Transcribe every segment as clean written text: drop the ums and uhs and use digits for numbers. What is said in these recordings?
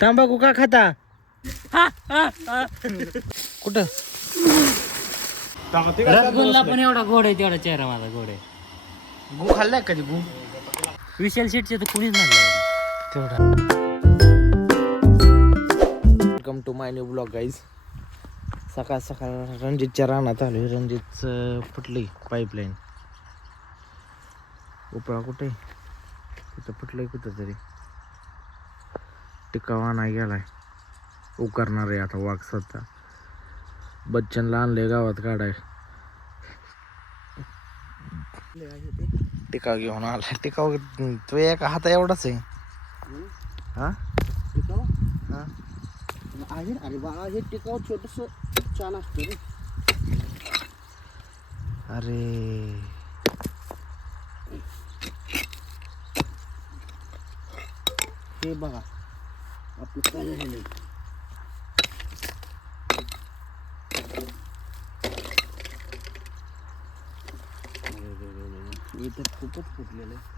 तंबाखू का खाता? कुठं रसगुल्ला पण एवढा गोड आहे, तेवढा चेहरा माझा गोड आहे. गु खाल्लाय कधी गु? विशाल शेटचे तर कुणीच म्हणलं तेवढा. Welcome to my new blog guys. सकाळ सकाळ रणजितच्या रानात आलोय. रणजितचं फुटली पाईपलाईन. उपळा कुठे तिथं फुटलंय कुठं तरी. टिकावा नाही गेलाय. उकारणार आहे आता वाघ स्वतः. बच्चनला आणले गावात काढाय. टिकाव घेऊन आला. टिकाव तो एका हाता एवढाच आहे. हा हा आहे. अरे बाळा, हे टिकाव छोटस छान असतं रे. अरे हे बघा आपलं काय झालं. हे तर खूपच फुटलेलं आहे.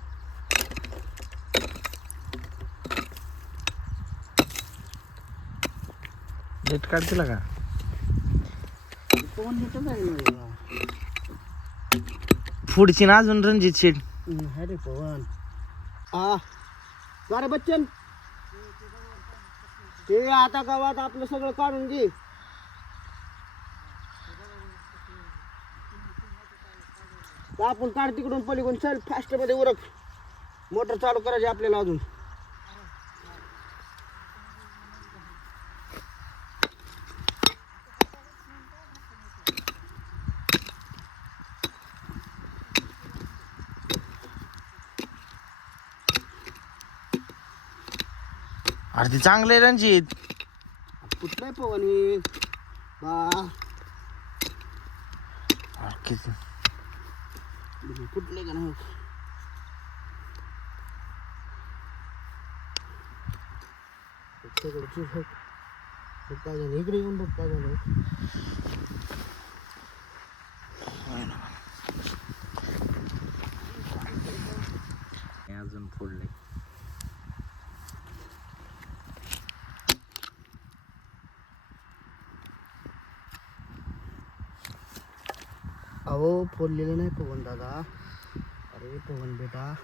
नेट काढतील का? पवन भेटत आहे ना. पुढची ना अजून रणजित शेठ. अरे पवन अरे बच्चन, ते आता गावात आपलं सगळं काढून घे. आपण काढ तिकडून पलीकडून. चल फास्ट मध्ये उरक. मोटर चालू करायची आपल्याला अजून. अरे ते चांगलं आहे रणजित. कुठलाय पवन हे किती कुठले का नाही. काय झालं इकडे येऊन बघ काय झालं. अजून फोडले. अहो फोडलेलं नाही पवन दादा. अरे पवन बेटा.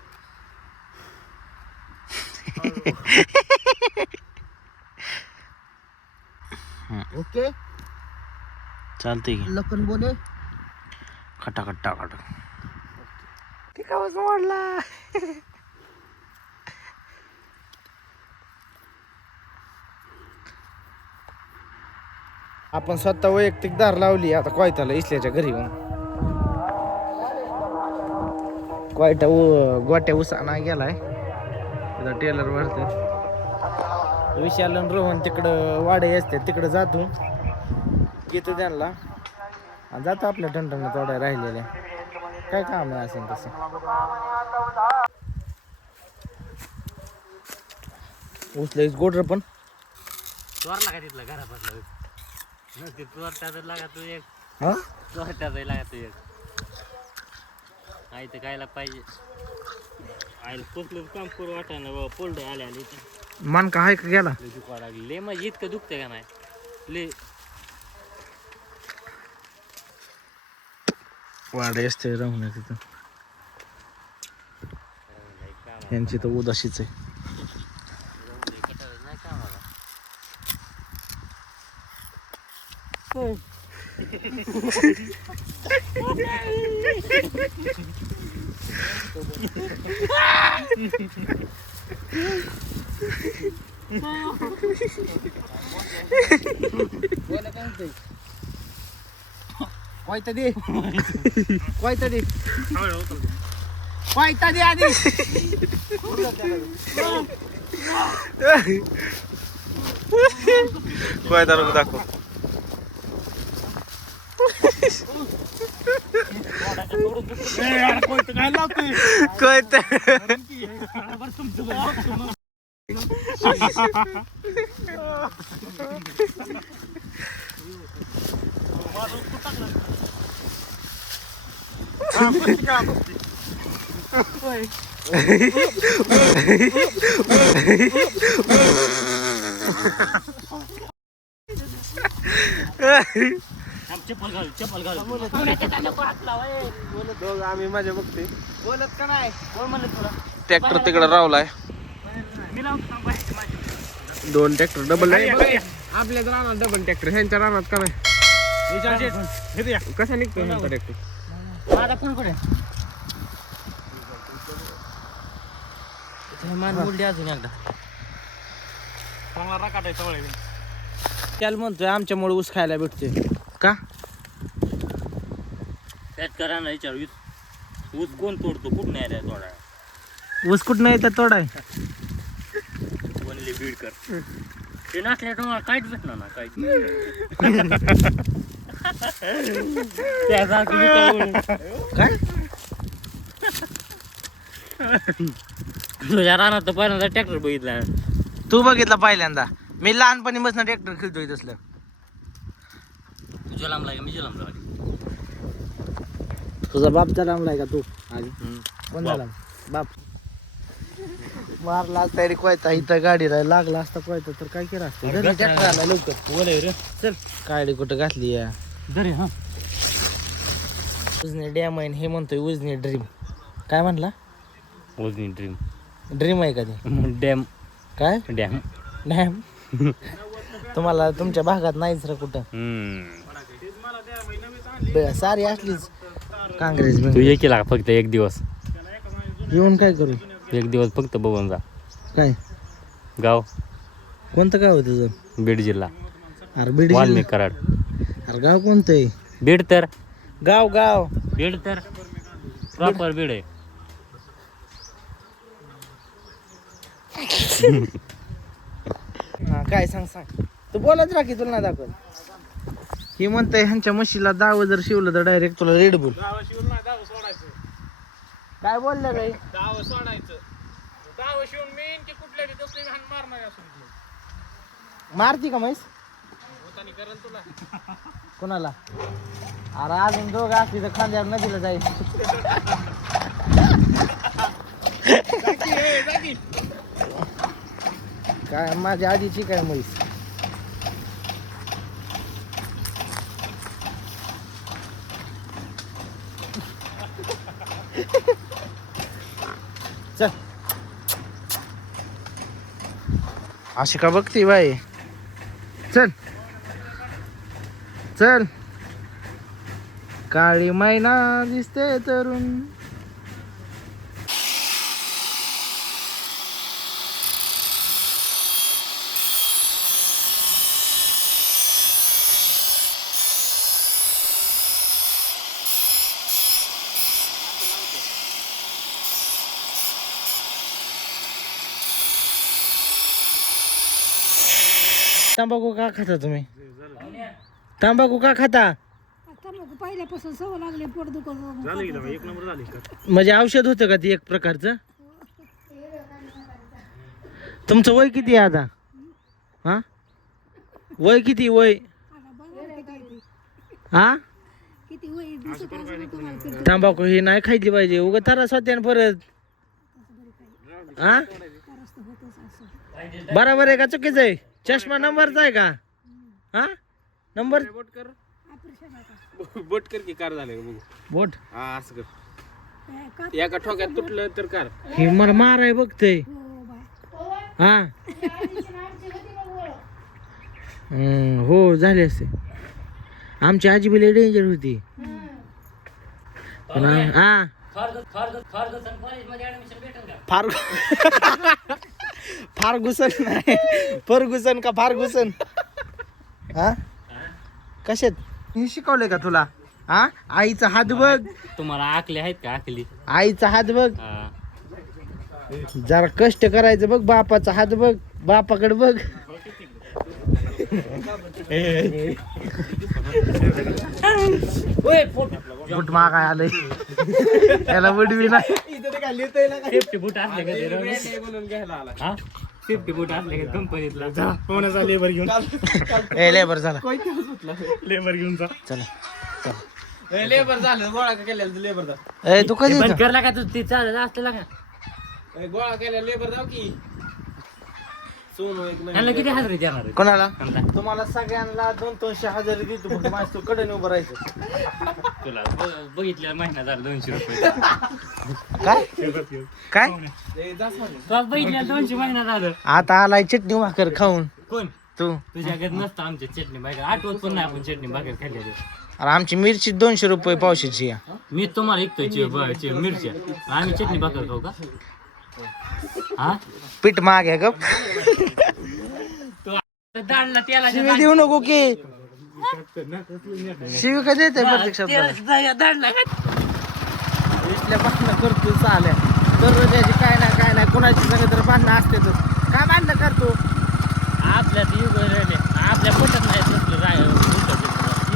ओके चालते की. लखन बोले खटा टिकावच मोडला. आपण स्वतः वैयक्तिक दार लावली आता कोयताला इसल्याच्या घरी येऊन. कोयता गोट्या उसाना गेलाय. तिथं टेलर भरते. विशाल आणि रोहन तिकडं वाडे असते तिकडं जातो. घेतो त्यांना आणि जातो आपल्या टनटन थोड्या राहिलेल्या. काय काम आहे असं तसं. उचलायच गोडर पण चोरला का तिथला घरापासला नसते. चोरट्याचा लागा तू एक. हा चोरट्याचा लागा तू एक. आई तर खायला पाहिजे. आईला पोचलं काम करू वाटायला बाबा. पोल्ड आले आले मान का आहे का गेला. दुखवा लागली. ले मग इतकं दुखते का नाही ले. वाडे असते राहून तिथं. यांची तर उदाशीच आहे. नाही का मला कोयता दे. कोयता दे. कोयता दे आधी. कोयता नको दाखव. काय लावतोय कोयता चप्पल घाल दोघं आम्ही माझ्या बघते. बोलत का नाही कोण म्हणलं तुला ट्रॅक्टर तिकडे रावलाय. मी लावतो माझी 2 ट्रॅक्टर डबल आपल्याच रानात डबल ट्रॅक्टर ह्यांच्या रानात का नाही कसा निघतो ह्यांचा ट्रॅक्टर माझा फोन कुठे मान बोलली अजून एकदा चांगला राखाटायचा वळ त्याला म्हणतोय आमच्यामुळे ऊस खायला भेटतोय का. त्यात करा ना विचार ऊस कोण तोडतो कुठं नाही रे तोडा ऊस कुठं नाही तर तोडाय. कोणले बीड कर ते नसल्या तुम्हाला काहीच भेटणार ना काहीच काय तुझ्या रानात तर पहिल्यांदा ट्रॅक्टर बघितला तू बघितला पहिल्यांदा. मी लहानपणी बसणं ट्रॅक्टर खेळतोय तसलं. तुझ्या लांब लागे मी लांब लागे तुझा बापचा लांबलाय का तू आधी कोण झाला बाप मारला असता तरी कोयता इथं गाडीला लागला असता कोयता तर काय केलं असतं. ट्रॅक्टर आला लवकर रे चल गाडी कुठं घातली या दरे हा उजनी डॅम आहे हे म्हणतोय उजनी ड्रीम. काय म्हणला ओझनी ड्रीम ड्रीम आहे का ते डॅम काय डॅम डॅम तुम्हाला तुमच्या भागात नाहीच रे कुठं. सारी असलीच काँग्रेस तू ये केला फक्त एक दिवस येऊन काय करू. एक दिवस फक्त बघून जा काय गाव कोणतं गाव आहे तुझं. बीड जिल्हा अरे बीड वाल्मिक कराड अरे गाव कोणतं आहे. बीड तर गाव गाव बीड तर प्रॉपर बीड आहे हा काय सांग सांग तू बोलत राह की तुला नाही दाखवत. हे म्हणतंय ह्यांच्या म्हशीला दाव जर शिवलं तर डायरेक्ट तुला रेड बुल. काय बोललं रे दाव सोडायचं दाव शिवून मेन की कुठल्या दुसरी घाण मारणार असून मारती का म्हैस होतानी करेल तुला कोणाला. अरे अजून दोघं असली तर खांद्यावर नदीला जायचं. काय माझ्या आधीची काय म्हैस. चल अशी का बघती बाई. चल चल काळी मैना दिसते तरुण. तंबाखू का खाता तुम्ही. तंबाखू का खाता तंबाखू पहिल्यापासून सवय लागली पोट दुखत म्हणजे औषध होतं का ती एक प्रकारचं. तुमचं वय किती आहे आता. हा वय किती वय हा. किती वय दिसत असेल तुम्हाला फिरतो. तंबाखू ही नाही खायची पाहिजे उगा त्रास होते ना परत. हा त्रास तर होतच असं. बरोबर आहे का चुकीचं आहे. चष्मा नंबरचा आहे का. हा नंबर ऑपरेशन आहे का? बोट कर की कार झालं का बघू बोट. हा असं कर काय का? एका ठोक्यात तुटलं तर कार हे मला माराय बघतय. हो बाय. हा हो झाले असते. आमची आजी बिले डेंजर होती. पण हा फार फारगुसन नाही फर्गुसन का फारगुसन. हा कशात हे शिकवलंय का तुला. हा आईचा हात बघ. तुम्हाला आकली आहेत का आकली आईचा हात बघ. हा जरा कष्ट करायचं बघ. बापाचा हात बघ. बापाकडे बघ. बुट मागाय आलंय त्याला बुडवी नाही. सेफ्टी बूट असले का ते बोलून घ्यायला आला हा सेफ्टी बूट असले का कंपनीतला कोणाचा लेबर घेऊन ए लेबर झाला लेबर घेऊन जा चला लेबर झालं गोळा केलेलं लेबर ए तू कधी बंद करला का तू ती चालत असलेला का गोळा केल्या लेबर जाऊ की सोनू एक त्यांना किती हजरी देणार आहे? कोणाला त्यांना. तुम्हाला सगळ्यांना 200 हजार देतो फक्त माझ्या तू कडे उभं राहायचं. तुला बघितल्या महिना झाला 200 रुपये. काय काय तुला बघितल्या 200 महिना झालं. आता आलाय चटणी भाकर खाऊन कोण तू. तुझ्या घरी नसतं आमच्या चटणी भाकर. आठवत पण नाही आपण चटणी भाकर खाल्लेली. अरे आमची मिरची 200 रुपये पावशीची आहे. मी तुम्हाला ऐकतोय मिरच्या आम्ही चटणी भाकर खाऊ का? हा पीठ महाग आहे गप. दाढला त्याला शिवी देऊ नको की. शिवी का देते प्रत्येक शब्दाला. दाढला इथल्या भांडणं करतो चाल्या दररोज याची काय नाही कुणाची सगळं तर भांडणं असतेच. काय भांडणं करतो आपल्यात युग राहिले आपल्या पोटात नाही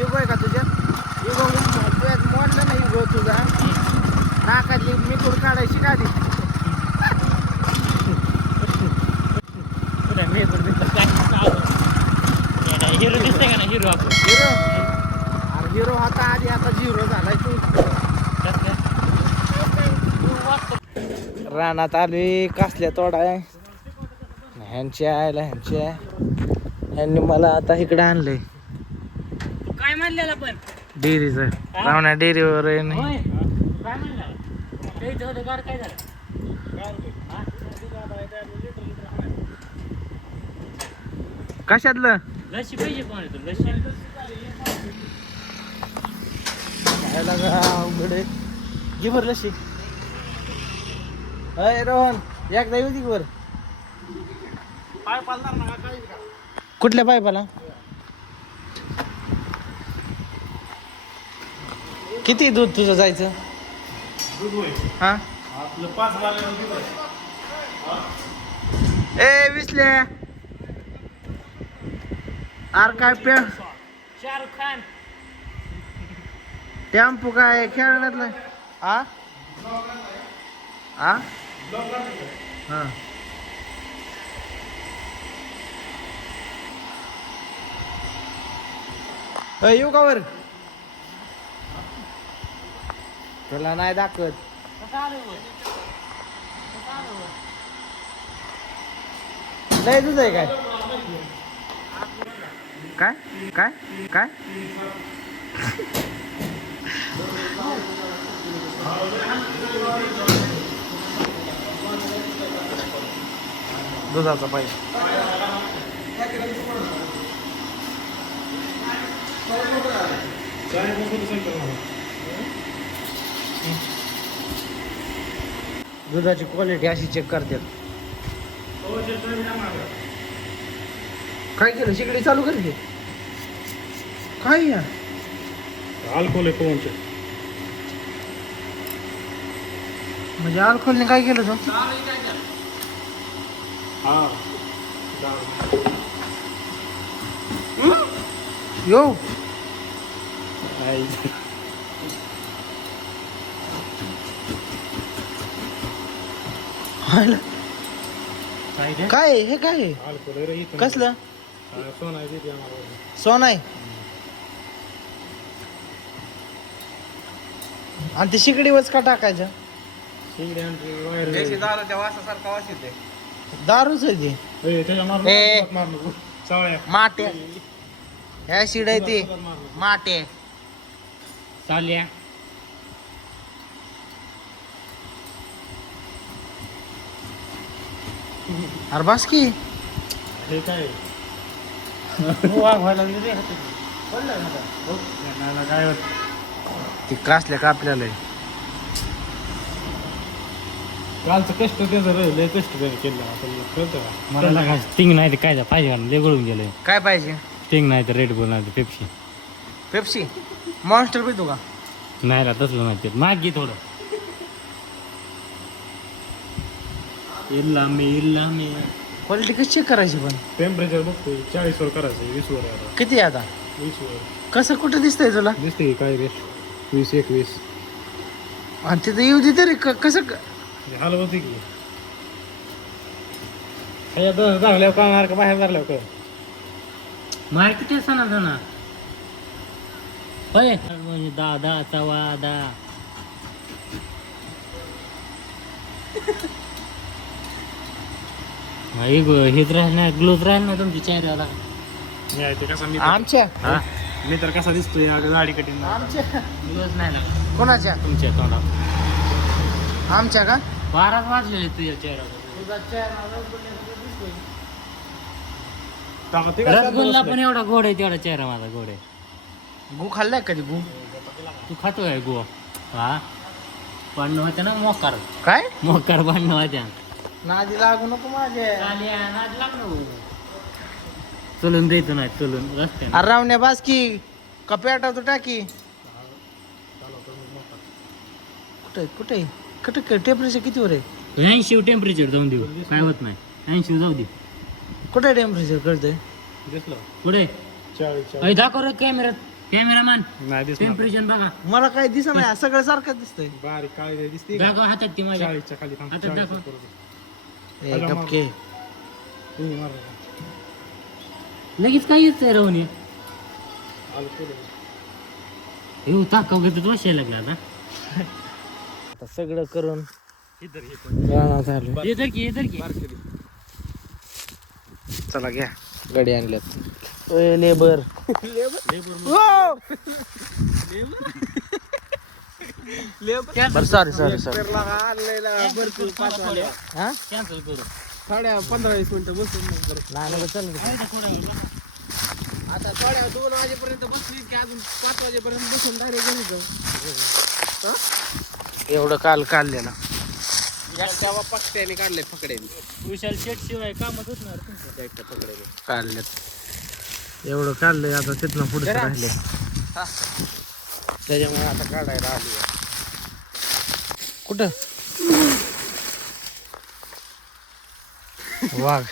युग आहे का तुझ्या युग मोडलं ना युग तुझा नाकातली मिकूड काढायची का ती. हिरो दिसतंय का ना हिरो आपण हिरो अरे हिरो होता आधी आता झिरो झालाय तू. रानात आलोय कासल्या तोडा आहे ह्यांच्या आयला ह्यांनी मला आता इकडे आणलंय काय म्हणलेला पण डेअरीचं. रावण्या डेअरीवर आहे नाही. होय काय म्हणला ते होतं गाड काय झालं कशातलं लशी पाहिजे पण तू लशी खायला का अवघड आहे. घे बरं लशी. अय रोहन एकदा येऊ दे वर. कुठल्या पायपाला किती दूध तुझं जायचं हा आपलं 5 बार ए विसले आर काय पे शाहरुख खान टेम्पो काय खेळण्यातलं आ आ हा येऊ का वर तुला नाही दाखवत. लय दूध आहे काय काय काय काय दुधाचा पाहिजे. दुधाची क्वालिटी अशी चेक करतात. काय केलं शिकडी चालू कर की काय या अल्कोहोल आहे कोणचे म्हणजे अल्कोहोलने काय केलं तू. हा यो हायला. काय हे काय आहे? अल्कोहोल आहे इथं कसलं सोन आहे तिथे आम्हाला सोन आहे आणि ते शिकडीवरच का टाकायचं. शिंगडे आणते वायर दारूच आहे ते. त्याच्या ए. मार नको चावळ्या माटे ह्या शिड आहे ते माटे. चालल्या अरे बस की हे काय काय होत ती कासल्या का आपल्याला कालचं कष्ट त्याचं लय कष्ट त्याने केलं आपल्याला कळतं का मला काय स्टिंग नाही तर काय पाहिजे का लय गळून गेलंय. काय पाहिजे. स्टिंग नाही तर रेड बुल नाही तर पेप्सी पेप्सी मॉन्स्टर पितो का. नाही रा तसलं नाही ते माग घे थोडं. इल्ला मी क्वालिटी कशी चेक करायची पण. टेम्परेचर बघतोय 40 वर करायचं 20 वर आहे आता. किती आहे आता 20 वर कसं कुठं दिसतंय तुला. दिसते काय रेस 20 21 आणि तिथं येऊ दे तरी कसं हाल होते की हे धरल्यावर कळणार का बाहेर धरल्यावर कळ मार किती सणा सणा होय म्हणजे दादाचा वादा हेच राहील ना ग्लोज राहील ना तुमच्या चेहऱ्याला. मी आहे ते कसा मी आमच्या हा मी तर कसा दिसतोय दाढी कटिंग आमच्या ग्लोज नाही ना कोणाच्या तुमच्या तोंडात. आमच्या का 12 वाजलेले तुझ्या चेहऱ्याला. रसगुल्ला पण एवढा गोड आहे तेवढा चेहरा माझा गोड आहे. गु खाल्लाय कधी गु तू खातोय गो हा भांडणं होते ना मोकार काय भांडणं होत्या. नादी लागू नको माझे चलून द्यायचं नाही चलून रस्त्याने. अरे रावण्या बास की कप्याटा तो टाकी कुठे कुठे कुठे टेम्परेचर किती वर आहे 80 टेम्परेचर जाऊन देऊ काय होत नाही 80 जाऊ दे. कुठे टेम्परेचर कळतंय दिसलं पुढे दाखव रे कॅमेरामॅन नाही दिसलं टेम्परेचर बघा. मला काय दिसत नाही सगळं सारखं दिसतंय बारीक काळी दिसते दाखव हातात ती माझ्या 40च्या खाली थांब हातात दाखव. ए, गपके लगेच काय येत राहून येऊ ताकाव घेतो बसायला लागला आता. आता सगळं करून रानात आलो. येतर की चला घ्या गाडी आणल्यात लेबर बरं सॉरी हा कॅन्सल करू. 15-20 मिनिटं बसून नाही चल आता थोड्या 2 वाजेपर्यंत बसली की अजून 5 वाजेपर्यंत बसून डायरेक्ट घरी जाऊ. एवढं काल काढलेलं तेव्हा पक्षाने काढले फकड्याने. विशाल शेट शिवाय कामच होत नाही तुमच्या पकडायला. काढलेत एवढं काढलंय आता तिथनं पुढे राहिले त्याच्यामुळे आता काढायला आली कुठं वाघ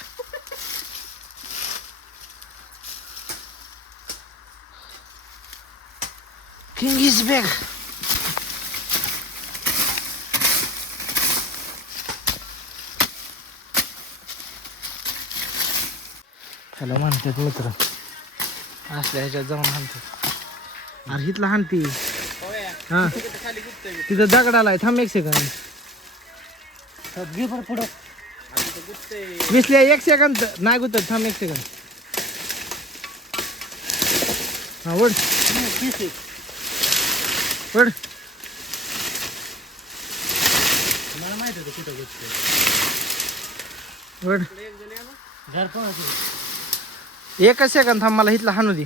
किंग इज बॅक ह्याला म्हणतात मित्र असल्या ह्याच्यात जाऊन हाणतात अरे हिथला हाणती हा तिथं दगडाला आहे थांब 1 सेकंद घे बरं पुढं. विसल्या 1 सेकंद नाही गुतत थांब 1 सेकंद हा वड वड मला माहित होतं कुठं गोष्ट वड घर कोणाचं 1 सेकंद थांब मला हिथला हाणू दे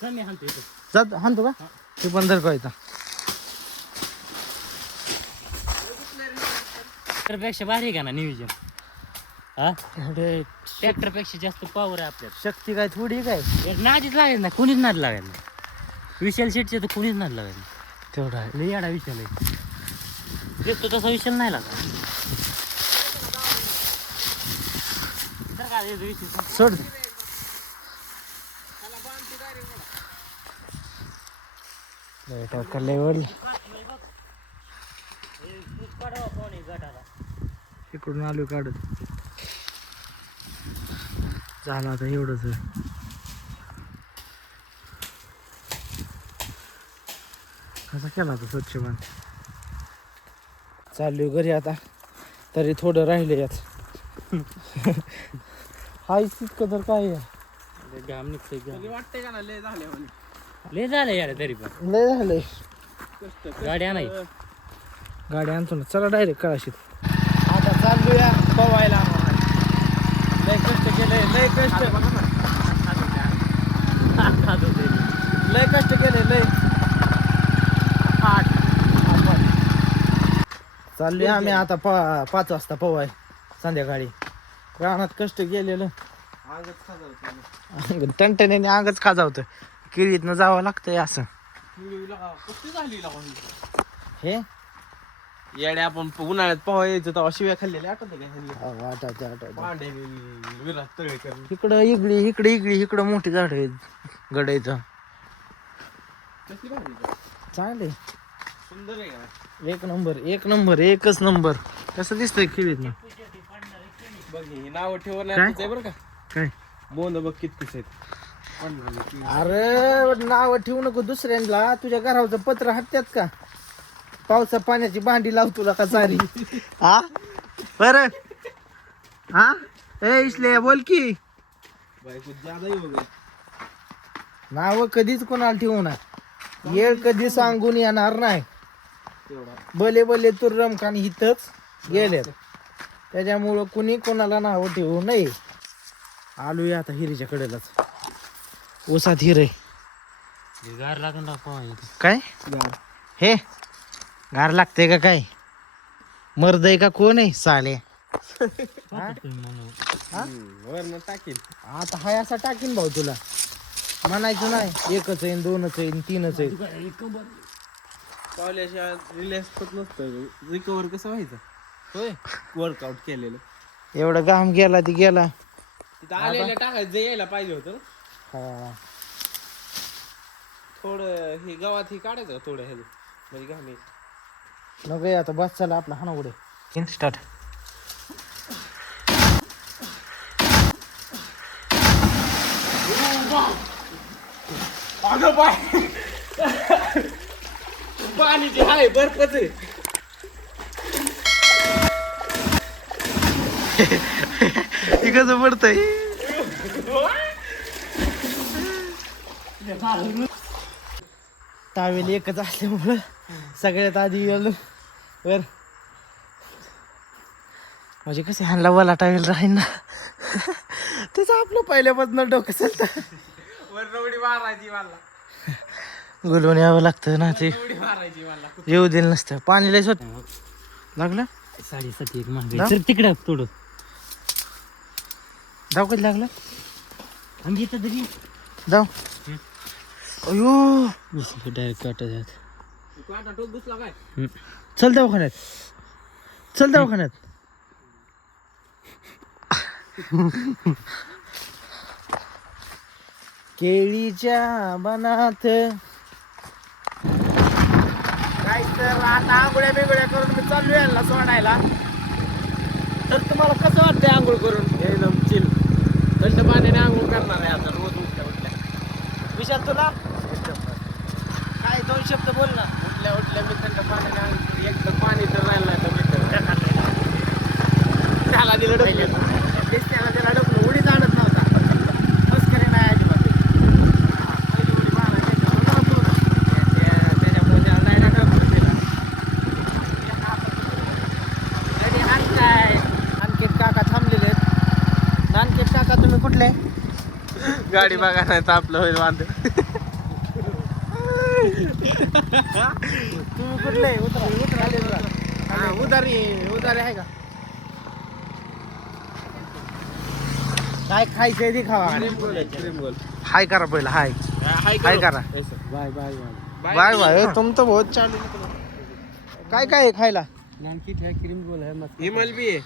कमी हालतो इथं. जात हाणतो का ते पण धर का पेक्षा भारी आहे का ना नियोजन हा एवढे ट्रॅक्टर पेक्षा जास्त पॉवर आहे आपल्यात. शक्ती काय थोडी काय नादीच लागेल ना कोणीच नाद लागेल ना विशाल शेटचे तर कोणीच नाद लागेल ना. तेवढा आहे लई याडा विशाल आहे दिसतो तसा विशाल नाही लागला तर काय विषय सोड टाकले वडलं इकडून आलो काढत झालं आता एवढंच कसा केला आता स्वच्छ पण चालू घरी आता तरी थोडं राहिले यात हाय तितकं तर काय आहे घाम निघतोय वाटतंय का ना लय झाले लय झालं यार तरी पण लय झालंय गाडी आणाय गाडी आणतो ना चला डायरेक्ट कळाशीत आता चालूया पवायला लय कष्ट केले लय कष्ट लय कष्ट केले लय चाललोय आम्ही आता 5 वाजता पवाय संध्याकाळी रानात कष्ट केलेलं टणटणीने अंगच खाजावतं किरीतनं जावं लागतंय असं हे येड्या आपण उन्हाळ्यात पोहा यायचं तेव्हा शिव्या खाल्लेल्या आठवते का पांडे विराट तळेकर इकडं इकडे मोठी झाड आहेत गडायचं चांगले सुंदर आहे का 1 नंबर एकच नंबर कसं दिसतंय किरीत ना बघ ही नाव ठेवण्याचं आहे बरं का काय बोंद बघ कितकीच आहेत अरे नाव ठेवू नको दुसऱ्यांना तुझ्या घरावरचं पत्र हटत्यात का पावसा पाण्याची भांडी लाव तुला का सारी हा बर हा ए इसले बोल की बायको ज्यादा ही हो गया. नाव कधीच कोणाला ठेवू नये. येळ कधी सांगून येणार नाही. तेवढा. भले भले तू रमकान इथंच गेले त्याच्यामुळं कुणी कोणाला नाव ठेवू नये. आलोय आता हिरीच्या कडेलाच. ऊसात हिरे गार लागून दाखवा काय हे गार लागते का काय मर्दय का कोण आहे साले. वरनं टाकील. आता हाय असा टाकीन भाऊ तुला म्हणायचं नाही. एकच आहे दोनच आहे तीनच आहे. पावल्याशिवाय रिलॅक्स होत नसतं. रिकवर कसं व्हायचं होय वर्कआउट केलेलं. एवढा घाम गेला ती गेला. तिथं आलेलं टाकायचं जे यायला पाहिजे होतं ना. हा थोडं हे गावात हे काढायचं का थोडं ह्याचं म्हणजे घामे. नको आता बस चला आपला हाना उडे स्टार्ट. अगं बाय पाणी जे आहे बर्फच आहे. ती कसं पडतंय. टावेल एकच असल्यामुळं सगळ्यात आधी गेलो वर म्हणजे कसे ह्यांना वला टावेल राहील ना. त्याचं आपलं पहिल्यापासून डोकं चालतं. वरनं उडी मारायची मला. गुलवून यावं लागतं ना. ते उडी मारायची मला. येऊ दिलं नसतं. पाणी लय स्वत लागलं. 7.5 एक महागाई तर तिकडं थोडं जाऊ कधी लागलं आम्ही येतं तरी जाऊ. अयो डायरेक्ट काटत काटा टोक घुसला काय. चल दवाखान्यात. चल दवाखान्यात. केळीच्या बनात काय तर आता आंघोळ्या बिंगोळ्या करून मी चालू यायला सोडायला. तर तुम्हाला कसं वाटतंय आंघोळ करून. एकदम चिल. थंड पाण्याने आंघोळ करणार आहे आता रोज उठल्या उठल्या. विशाल तुला काय 2 शब्द बोल ना. उठल्या उठल्या मी थंड पाण्याने आंघोळ. एकदम पाणी तर राहिलं नाही तर मित्र त्याला दिलं डोक्यात. त्याला त्याला डोकं उडी जाणत नव्हता. मस्करी नाही अजिबात. पहिली उडी मारायची त्याच्यामुळे त्याला डायरेक्ट डोकं दिला. अरे हात काय नानकेट काका थांबलेले आहेत. नानकेट काका तुम्ही कुठले. गाडी बघा नाही तर आपलं होईल वांद. तुम्ही कुठले उतरा. हा उदारी उदारी आहे का. काय खायचंय ते खावा. हाय करा पहिला हाय हाय करा. बाय बाय बाय बाय तुम तो बहुत चालू. काय काय आहे खायला. क्रीम गोल है मस्त हिमल भी आहे.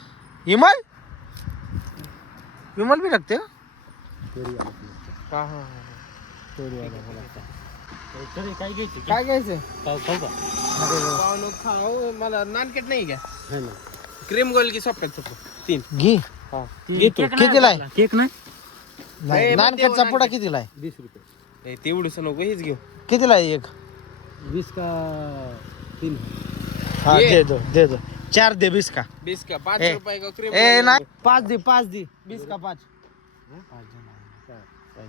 विमल विमल भी रखते हो. हा हा काय घ्यायचं काय घ्यायचं. खाऊ खाऊ का पावलो खाऊ. मला नानकेट नाही का. क्रीम गोल की सॉफ्ट 3. घे घेतो. कितीला आहे. केक नाही नाही नानकेटचा पुडा कितीला आहे. 20 रुपये तेवढंच नको हेच घेऊ. कितीला आहे एक. 20 का 3 हा ये. दे दो 4 दे 20 का. 20 का 5 ए. रुपये का क्रीम. ए नाही 5 दे 20 का 5.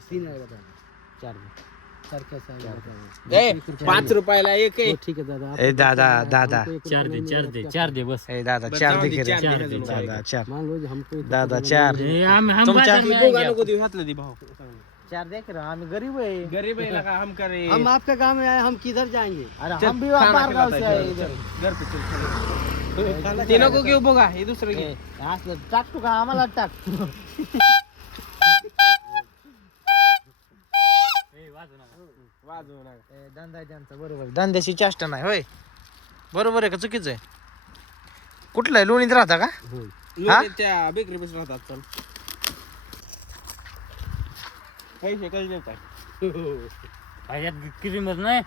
3 आहे बघा 4 5 रुपयाला एक आहे. ठीक आहे दादा ए दादा 4 दे बस ए दादा 4 दे की रे. चार दे. दादा 4 मान लो हमको दादा 4 हम तुमच्या बोगा नको देऊ घातलं ती भाऊ. 4 दे की रे. आम्ही गरीब आहे. गरीब आहे लगा हम करे. हम आपके गांव में आए हम किधर जाएंगे अरे हम भी बाहर गाव से आए इधर. घर पे चल. ते नको घेऊ बघा हे दुसरं घे. असलं टाक तू का आम्हाला टाक. वाजवू नका. धंदा आहे त्यांचा बरोबर. धंद्याची चेष्टा नाही होय. बरोबर आहे का चुकीचं आहे. कुठलं आहे लोणीत राहता का. त्या बेकरी बस राहतात. चल पैसे कधी देतात. क्रीमच नाही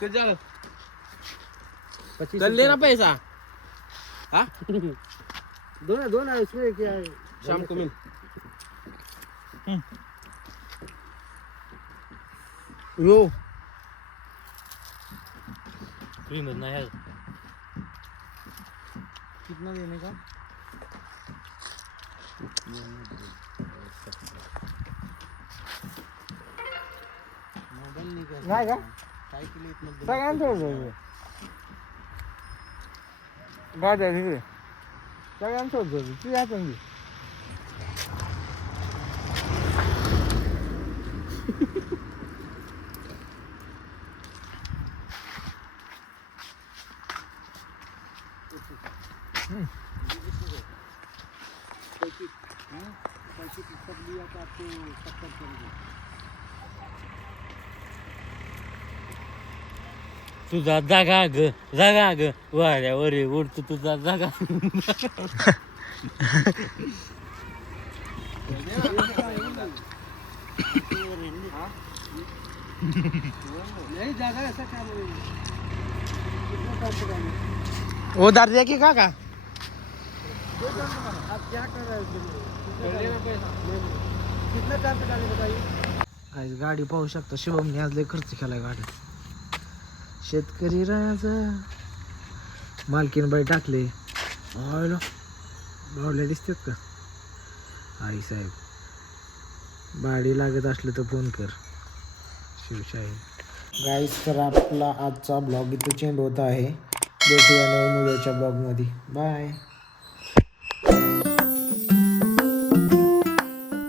कधी झालं. चल दे ना पैसा. हाँ दोनों है इसमें क्या है शाम को मिल. यो फ्रीमध्ये नाही आहे. कितना देने का नाही का सगळ्यांचं गाड्या तिकडे सगळ्यांचं होतं तू या पण तुझा जागा ग वाऱ्यावर उडतो तुझा जागा. उधार दे की काका गाडी पाहू शकता शुभमने आज लय खर्च केलाय गाडी शेतकरी राजा मालकीन बाई टाकले बावल्या दिसतात का आई साहेब भाडी लागत असलं तर फोन कर शिवशाही गाईस. तर आपला आजचा ब्लॉग इथं चेंड होत आहे. भेटूया नवीन उद्याच्या ब्लॉगमध्ये. बाय.